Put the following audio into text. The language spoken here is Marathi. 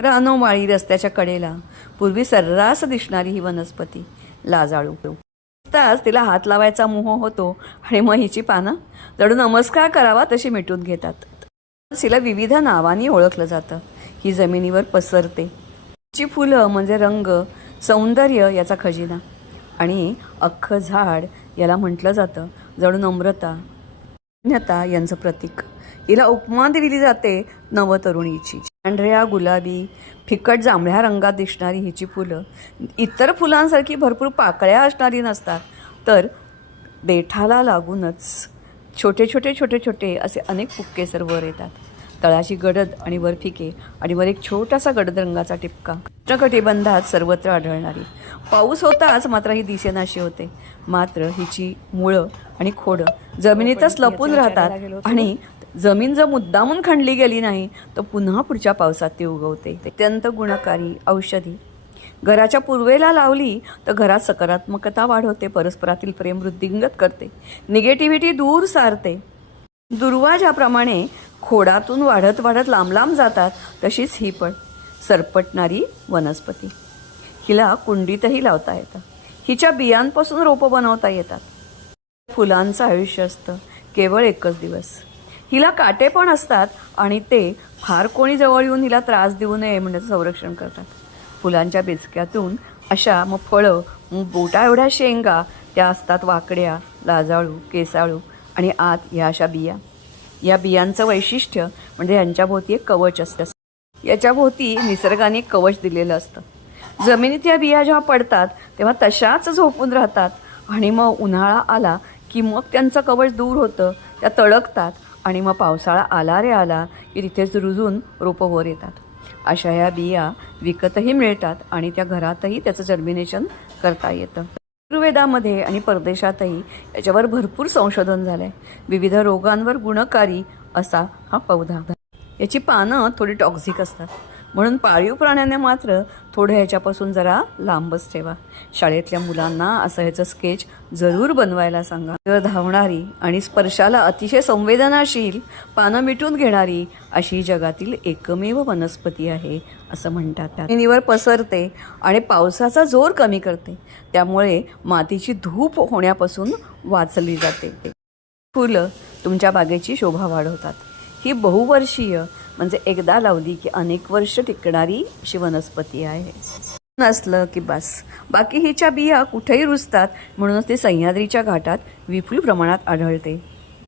रानोमाळी रस्त्याच्या कडेला पूर्वी सर्रास दिसणारी ही वनस्पती लाजाळू. तास तिला हात लावायचा मोह होतो आणि मग हिची पानं जणू नमस्कार करावा तशी मिटून घेतात. तिला विविध नावांनी ओळखलं जातं. ही जमिनीवर पसरते. तिची फुलं म्हणजे रंग, सौंदर्य याचा खजिना आणि अख्खं झाड याला म्हटलं जातं जणू नम्रता, धन्यता यांचं प्रतीक. हिला उपमा दिली जाते नवतरुणीची. पांढऱ्या, गुलाबी, फिकट जांभळ्या रंगात दिसणारी हिची फुलं इतर फुलांसारखी भरपूर पाकळ्या असणारी नसतात, तर देठाला लागूनच छोटे छोटे छोटे छोटे असे अनेक पुक्केसर वर येतात. तळाची गडद आणि वर फिके आणि वर एक छोटासा गडद रंगाचा टिपका. उष्णकटिबंधात सर्वत्र आढळणारी. पाऊस होताच मात्र ही दिसेनाशी होते. मात्र हिची मुळं आणि खोडं जमिनीतच लपून राहतात आणि जमीन जर मुद्दामून खणली गेली नाही तर पुन्हा पुढच्या पावसात ती उगवते. अत्यंत गुणकारी औषधी. घराच्या पूर्वेला लावली तर घरात सकारात्मकता वाढवते, परस्परातील प्रेम वृद्धिंगत करते, निगेटिव्हिटी दूर सारते. दुर्वा ज्याप्रमाणे खोडातून वाढत वाढत लांब लांब जातात तशीच ही पण सरपटणारी वनस्पती. हिला कुंडीतही लावता येतं. हिच्या बियांपासून रोपं बनवता येतात. फुलांचं आयुष्य असतं केवळ एकच दिवस. हिला काटे पण असतात आणि ते फार कोणी जवळ येऊन हिला त्रास देऊ नये म्हणजे संरक्षण करतात. फुलांच्या बेचक्यातून अशा मग फळं, बोटा एवढ्या शेंगा त्या असतात वाकड्या, लाजाळू, केसाळू आणि आत ह्या अशा बिया. या बियांचं वैशिष्ट्य म्हणजे यांच्याभोवती एक कवच असतं. याच्याभोवती निसर्गाने कवच दिलेलं असतं. जमिनीत या बिया जेव्हा पडतात तेव्हा तशाच झोपून राहतात आणि मग उन्हाळा आला की मग त्यांचं कवच दूर होतं, त्या तळकतात आणि मग पावसाळा आला रे आला की तिथेच रुजून रोपं वर येतात. अशा ह्या बिया विकतही मिळतात आणि त्या घरातही त्याचं जर्मिनेशन करता येतं. आयुर्वेदामध्ये आणि परदेशातही याच्यावर भरपूर संशोधन झालं आहे. विविध रोगांवर गुणकारी असा हा पौधा. याची पानं थोडी टॉक्झिक असतात म्हणून पाळीव प्राण्याने मात्र थोडं ह्याच्यापासून जरा लांबच ठेवा. शाळेतल्या मुलांना असं ह्याचं स्केच जरूर बनवायला सांगा. धावणारी आणि स्पर्शाला अतिशय संवेदनाशील, पानं मिटून घेणारी अशी जगातील एकमेव वनस्पती आहे असं म्हणतात. जमिनीवर पसरते आणि पावसाचा जोर कमी करते, त्यामुळे मातीची धूप होण्यापासून वाचली जाते. फुलं तुमच्या बागेची शोभा वाढवतात. ही बहुवर्षीय म्हणजे एकदा लावली की अनेक वर्ष टिकणारी अशी वनस्पती आहे. नसलं की बस, बाकी हिच्या बिया कुठेही रुजतात म्हणूनच ती सह्याद्रीच्या घाटात विपुल प्रमाणात आढळते.